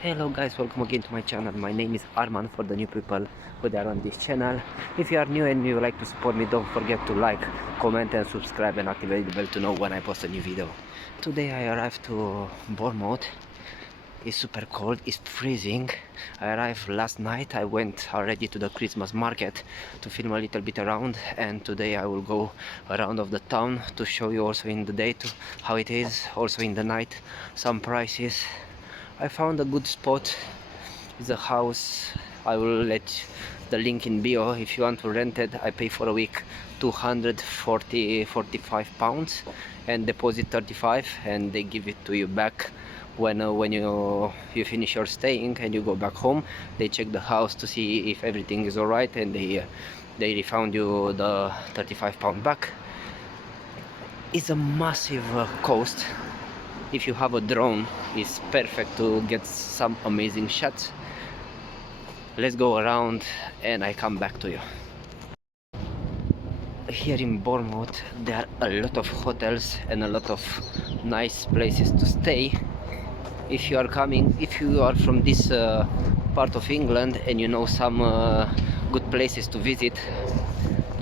Hello guys, welcome again to my channel. My name is Arman for the new people who are on this channel. If you are new and you would like to support me, don't forget to like, comment and subscribe and activate the bell to know when I post a new video. Today I arrived to Bournemouth. It's super cold, it's freezing. I arrived last night. I went already to the Christmas market to film a little bit around, and today I will go around of the town to show you also in the day how it is, also in the night, some prices. I found a good spot. It's a house. I will let the link in bio. If you want to rent it, I pay for a week 245 pounds and deposit 35, and they give it to you back when you finish your staying and you go back home. They check the house to see if everything is alright, and they refund you the 35 pound back. It's a massive coast. If you have a drone, it's perfect to get some amazing shots. Let's go around and I come back to you. Here in Bournemouth there are a lot of hotels and a lot of nice places to stay. If you are from this part of England and you know some good places to visit,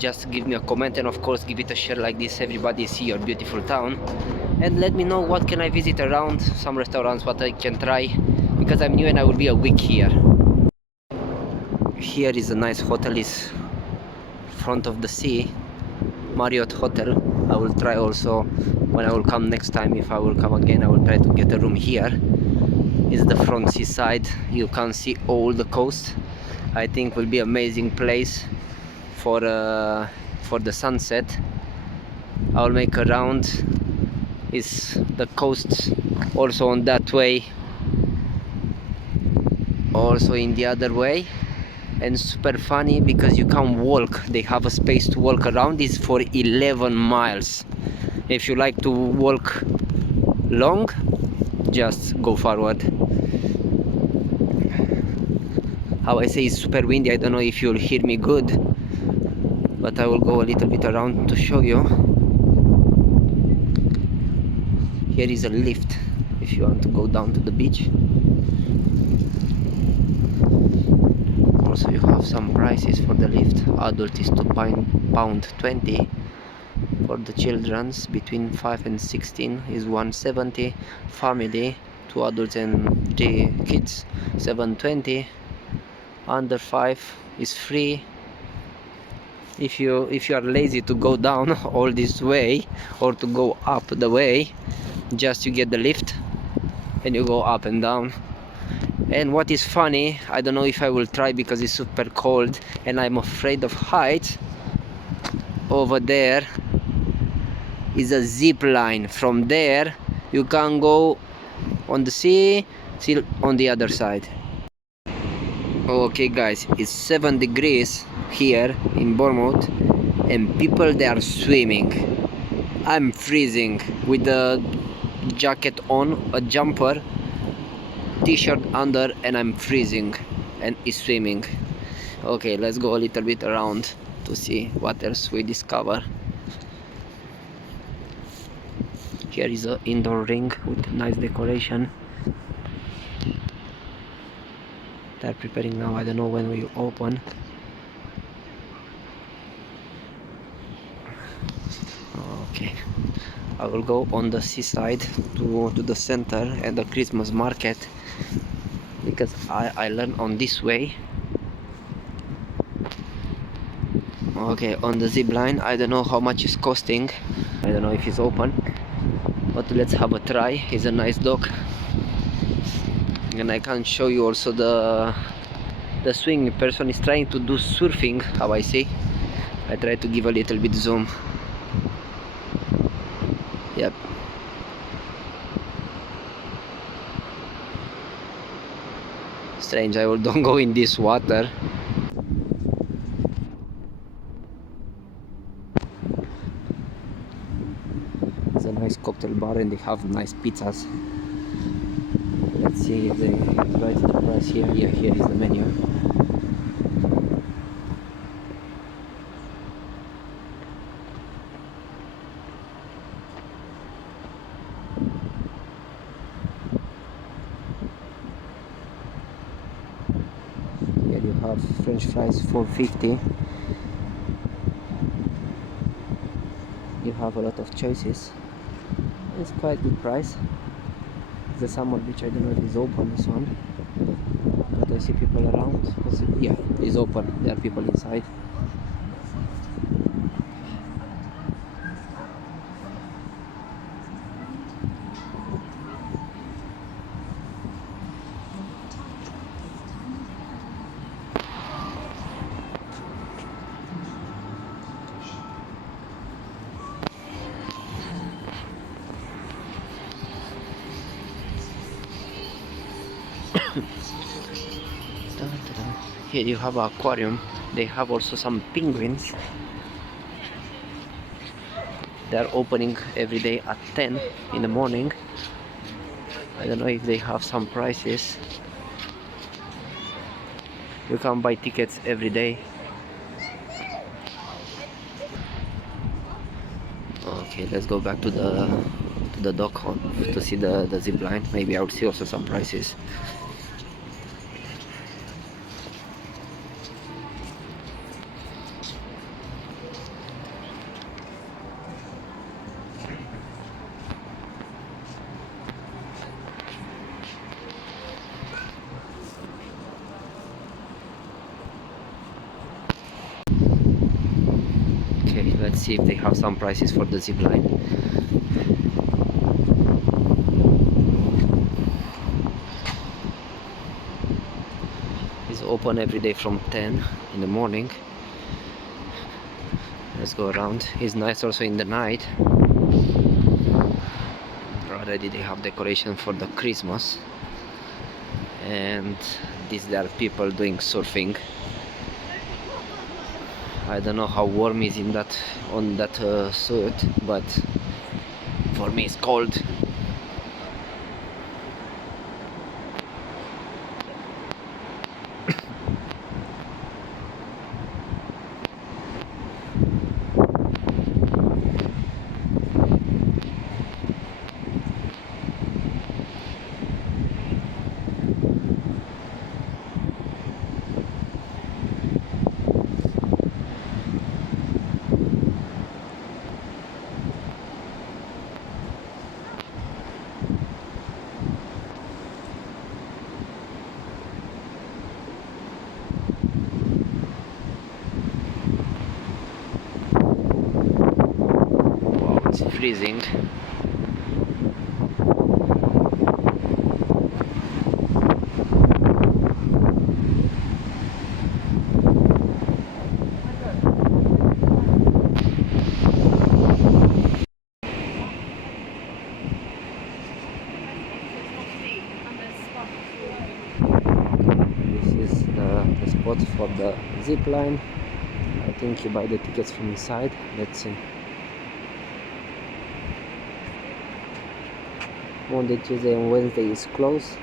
just give me a comment, and of course give it a share like this. Everybody see your beautiful town, and let me know what can I visit around, some restaurants, what I can try, because I'm new and I will be a week here. Here is a nice hotel, is front of the sea, Marriott Hotel. I will try also when I will come next time. If I will come again, I will try to get a room here. It's the front seaside, you can see all the coast. I think will be amazing place for the sunset. I'll make a round. Is the coast also on that way, also in the other way, and super funny because you can walk. They have a space to walk around. Is for 11 miles. If you like to walk long, just go forward. How I say, it's super windy. I don't know if you'll hear me good, but I will go a little bit around to show you. Here is a lift if you want to go down to the beach. Also you have some prices for the lift. Adult is £2.20. For the children's between 5 and 16 is 170. Family, 2 adults and 3 kids, 720. Under 5 is free. If you are lazy to go down all this way or to go up the way, just you get the lift and you go up and down. And what is funny, I don't know if I will try because it's super cold and I'm afraid of heights. Over there is a zip line. From there you can go on the sea, still on the other side. Okay guys, it's 7 degrees here in Bournemouth and people, they are swimming. I'm freezing with a jacket on, a jumper, t-shirt under, and I'm freezing and is swimming. Okay, let's go a little bit around to see what else we discover. Here is an indoor ring with nice decoration. They're preparing now. I don't know when we open. Okay, I will go on the seaside to the center and the Christmas market, because I learned on this way. Okay, on the zip line, I don't know how much it's costing. I don't know if it's open, but let's have a try. It's a nice dog, and I can show you also the swing. Person is trying to do surfing, how I see. I try to give a little bit zoom. Yep. Strange, I will don't go in this water. It's a nice cocktail bar and they have nice pizzas. Let's see if they write the price here. Yeah, here is the menu. have French fries for 50. You have a lot of choices. It's quite good price. The summer beach, I don't know if it's open, this one, but I see people around. Yeah, it's open, there are people inside. Here you have an aquarium. They have also some penguins. They are opening every day at 10 in the morning. I don't know if they have some prices. You can buy tickets every day. Okay, let's go back to the dock to see the zip line. Maybe I would see also some prices. Okay, let's see if they have some prices for the zip line. It's open every day from 10 in the morning. Let's go around. It's nice also in the night. Already they have decoration for the Christmas. And there are people doing surfing. I don't know how warm is in that on that suit, but for me it's cold. Wow, it's freezing. This is the spot for the zip line. I think you buy the tickets from inside. Let's see. Monday, Tuesday and Wednesday is closed.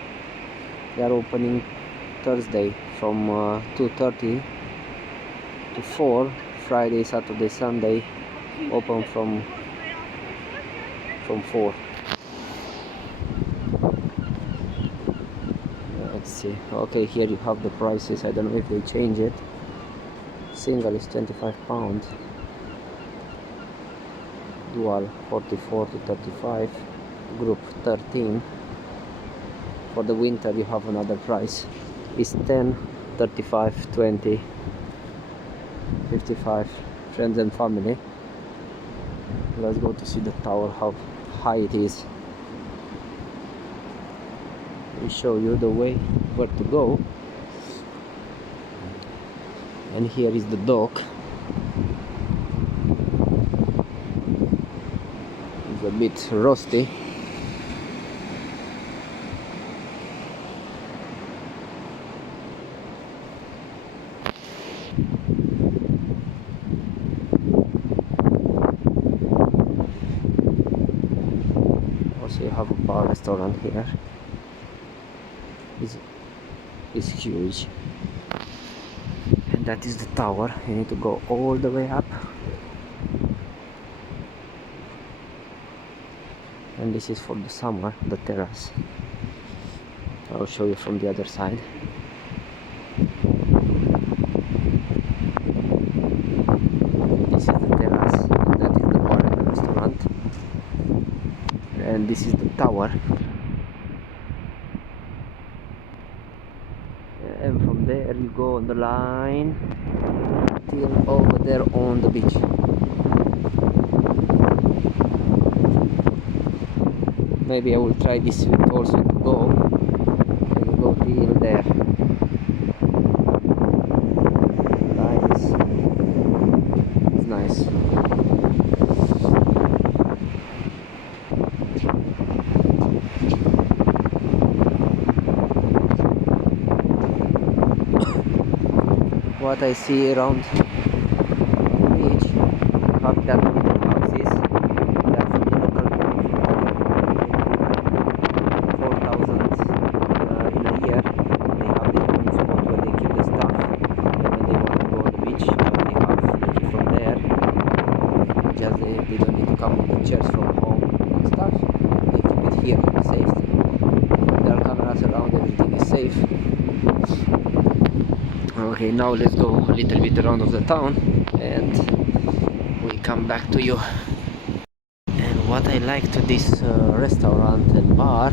They are opening Thursday from 2:30 to 4. Friday, Saturday, Sunday open from 4. Let's see. Okay, here you have the prices. I don't know if they change it. Single is £25, dual 44 to 35, group 13. For the winter you have another price. It's 10, 35, 20, 55, friends and family. Let's go to see the tower, how high it is. We show you the way where to go. And here is the dock. It's a bit rusty. Also you have a bar restaurant here. It's huge. And that is the tower. You need to go all the way up. And this is for the summer, the terrace. I'll show you from the other side. hour. And from there you go on the line till over there on the beach. Maybe I will try this week also to go and go till there. Nice. It's nice. What I see around the beach, have that little houses. That's from the local people from 4,000 in a year. They have their own spot where they keep the stuff, and when they want to go on the beach, they have the key from there. Just they don't need to come with the chairs from home and stuff. They keep it here, safe. There are cameras around, everything is safe. Okay, now let's go a little bit around of the town and we come back to you. And what I like to this restaurant and bar,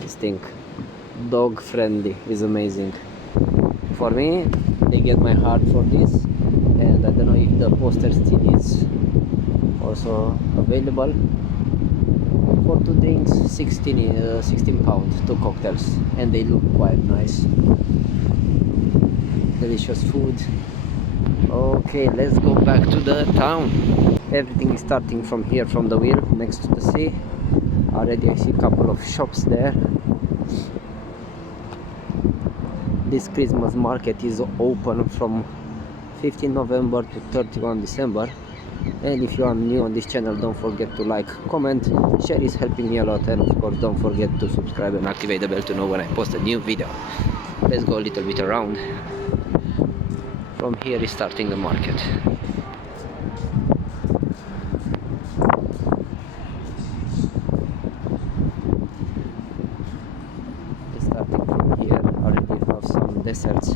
this thing, dog friendly, is amazing. For me, they get my heart for this, and I don't know if the poster still is also available. For 2 drinks, 16 pounds, 2 cocktails, and they look quite nice. Delicious food. Okay, let's go back to the town. Everything is starting from here, from the wheel next to the sea. Already I see a couple of shops there. This Christmas market is open from 15 November to 31 December. And if you are new on this channel, don't forget to like, comment, share is helping me a lot, and of course don't forget to subscribe and activate the bell to know when I post a new video. Let's go a little bit around. From here is starting the market. Starting from here, already have some desserts.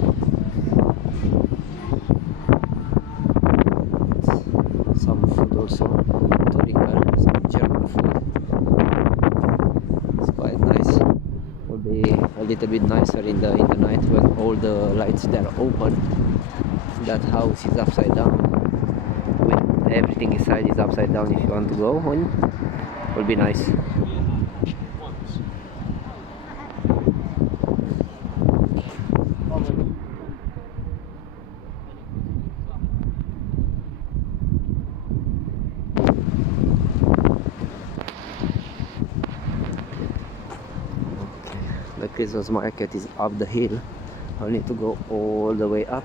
Some food also, Turinger, some German food. It's quite nice. Will be a little bit nicer in the night when all the lights there are open. That house is upside down. With everything inside is upside down. If you want to go on, will be nice. The Christmas market is up the hill. I need to go all the way up.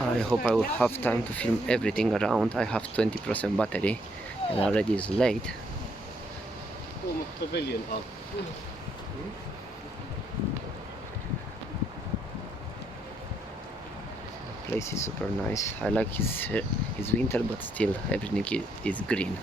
I hope I will have time to film everything around. I have 20% battery and already is late. Bournemouth Pavilion up. The place is super nice. I like his winter, but still everything is green.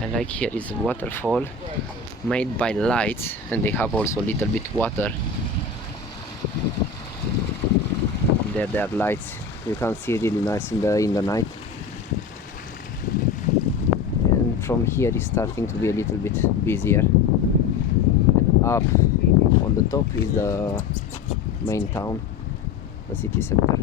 I like here is a waterfall made by lights, and they have also a little bit water. There are lights. You can see really nice in the night. And from here it's starting to be a little bit busier. And up on the top is the main town, the city center.